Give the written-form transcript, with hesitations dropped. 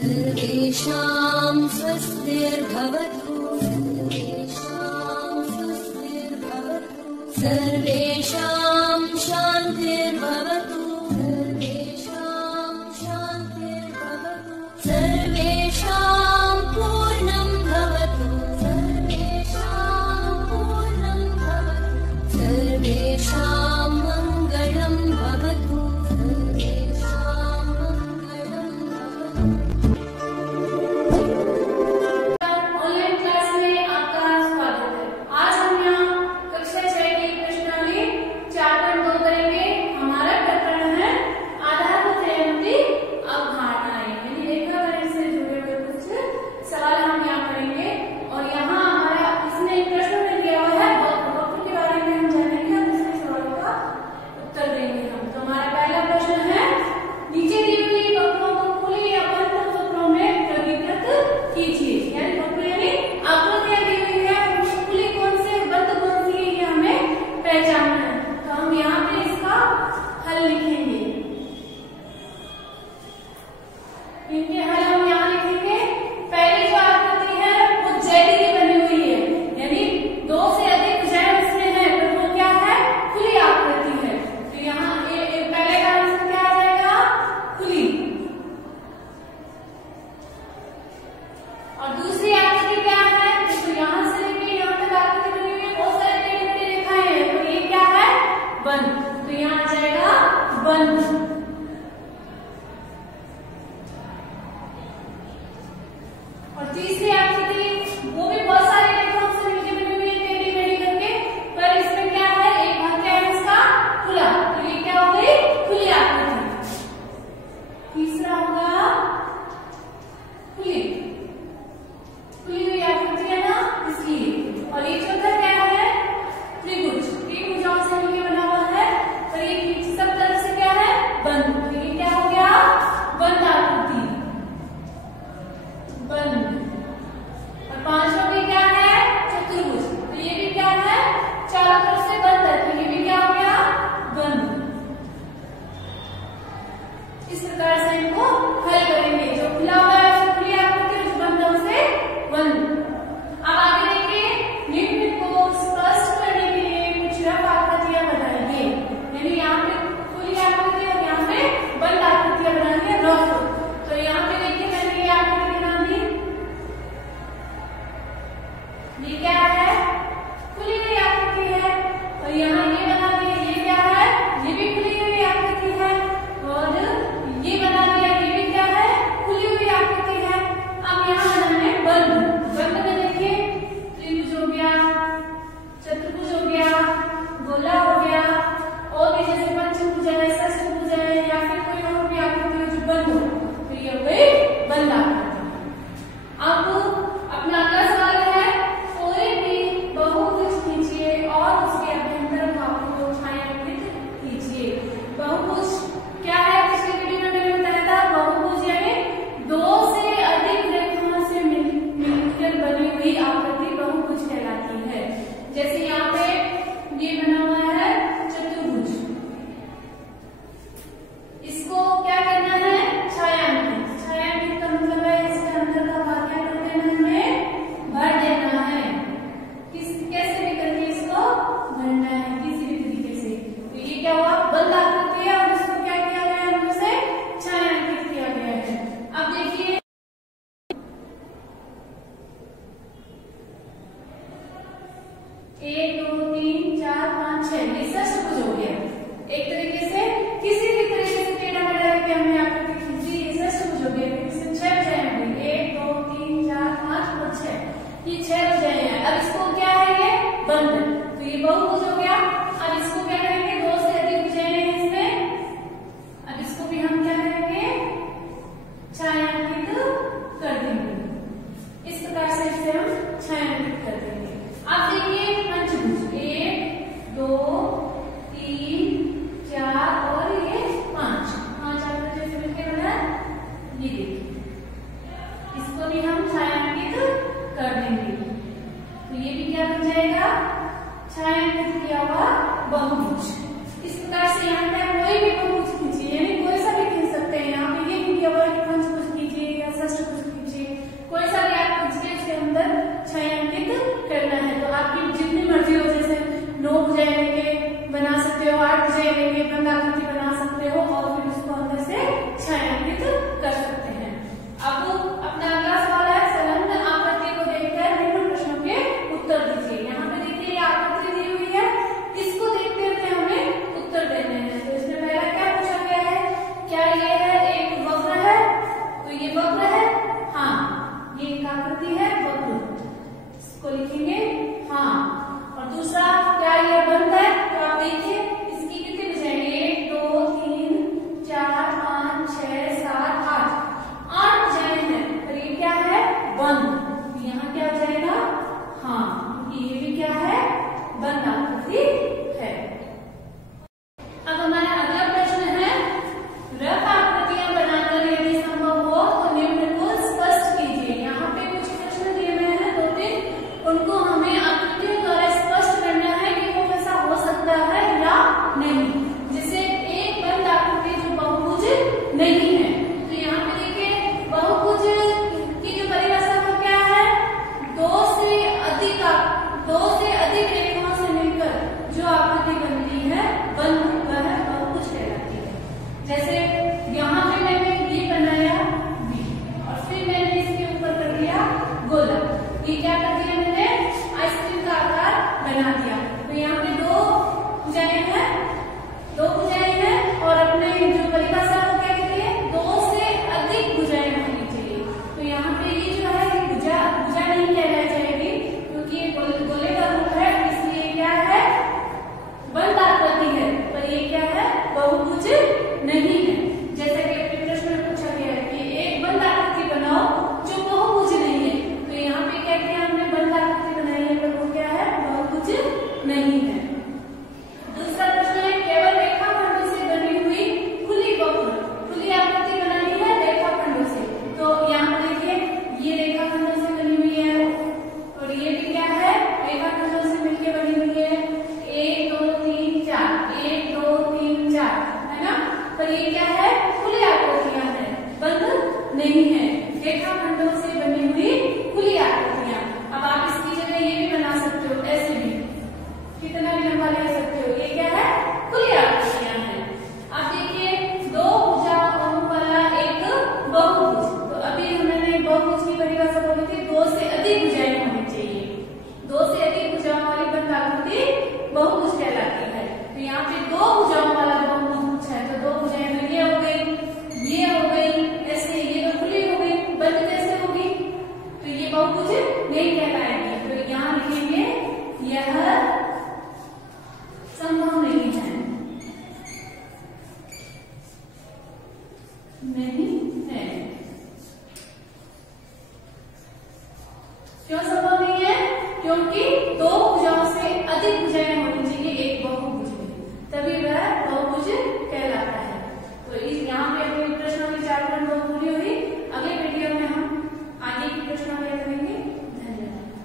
सर्वेषां स्वस्तिर्भवतु, सर्वेषां स्वस्तिर्भवतु, सर्वेषां शान्तिर्भवतु, सर्वेषां शान्तिर्भवतु, सर्वेषां पूर्णं भवतु, सर्वेषां पूर्णं भवतु, सर्वेषां मङ्गलं भवतु, सर्वेषां मङ्गलं भवतु। छायांकित किया हुआ बहुभुज। इस प्रकार से यहाँ पे कोई भी बहुभुज खींचिए, यानी कोई सा भी खींच सकते हैं। यहाँ पे ये नहीं किया हुआ कि पंचभुज कीजिए या षष्ठ कोई सा भी आप इसके अंदर छायांकित करना है तो आपकी जितनी मर्जी हो, जैसे 9 भुजाएं लेके बना सकते हो, 8 भुजाएं लेके बंद आकृति बना सकते हो और फिर उसको अंदर से छायांकित कर सकते हैं। अब अपना अगला सवाल है संलग्न आकृति को देखकर निम्न प्रश्नों के उत्तर दीजिए। यहाँ पे देखिए आकृति दी हुई है, इसको देखते हुए हमें उत्तर देने हैं। तो इसमें पहला क्या पूछा गया है, क्या ये है एक वक्र है, तो ये वक्र है, हाँ ये एक आकृति है वक्र, इसको लिखेंगे हाँ। और दूसरा क्या ये बंद है, तो आप देखिए इसकी कितनी भुजाएं, 1 2 3 4 5 6 7 8 भुजाएं हैं, पर ये क्या है बंद, यहाँ क्या हो जाएगा हाँ, ये भी क्या है बंद आकृति है। अब हमारा अगला प्रश्न है रफ आकृतियां बनाकर यदि संभव हो तो निम्न को स्पष्ट कीजिए। यहाँ पे कुछ प्रश्न दिए हुए हैं 2-3, उनको हमें आकृतियों द्वारा स्पष्ट करना है कि वो कैसा हो सकता है या नहीं। जैसे एक बंद आकृति जो बहुभुज नहीं है, तो यहाँ पे देखिए बहुभुज की जो परिभाषा वो क्या है, 2 से अधिक रेखाओं से मिलकर जो आकृति बनती है बंद वह बहुभुज कहलाती है। जैसे यहाँ पे मैंने ये बनाया V और फिर मैंने इसके ऊपर कर दिया गोला, ये क्या कर दिया मैंने आइसक्रीम का आकार बना दिया। तो यहाँ पे 2 भुजाएं हैं और अपने जो परिभाषा को क्या कहती है 2 से अधिक भुजाएं होनी चाहिए। तो यहाँ पे ये जो है भुजा नहीं कहलाई जाएगी क्योंकि ये गोले का रूप है, इसलिए क्या है बंद आकृति है, पर ये क्या है बहुभुज नहीं है। जैसे कि अपने प्रश्न में पूछा गया है कि एक बंद आकृति बनाओ जो बहुभुज नहीं है, तो यहाँ पे क्या किया हमने बंद आकृति बनाई है, पर वो क्या है बहुभुज नहीं है। दूसरा प्रश्न है केवल रेखाखंडों से बनी हुई खुली आकृति बनानी है रेखाखंडों से। तो यहाँ पर देखिए ये रेखाखंडों से बनी हुई है और ये भी क्या है रेखाखंडों से मिलकर बनी हुई है, 1 2 3 4 1 2 3 4 है ना, पर ये क्या है खुली आकृतियां हैं, बंद नहीं है, रेखाखंडों से बनी हुई खुली आकृतियां। अब आप इसकी जगह ये भी बना सकते हो, ऐसे भी कितना भी लंबा ले सकते हो, ये क्या है खुली आकृतियां हैं। अब देखिए 2 भुजाओं वाला एक बहुभुज, तो अभी हमने बहुभुज की परिभाषा बोली थी 2 से अधिक भुजाएं होनी चाहिए, 2 से अधिक भुजाओं वाली बंद आकृति बहुभुज कहलाती है। तो यहाँ पे 2 भुजाओं वाला बहुभुज है, तो 2 भुजाएं ये हो गई, ऐसे ये तो खुली हो गई, बंद कैसे होगी, तो ये बहुभुज नहीं कहलाएगी। तो यहाँ लिखेंगे यह संभव नहीं है, क्यों संभव नहीं है, क्योंकि 2 भुजाओं से अधिक भुजाएं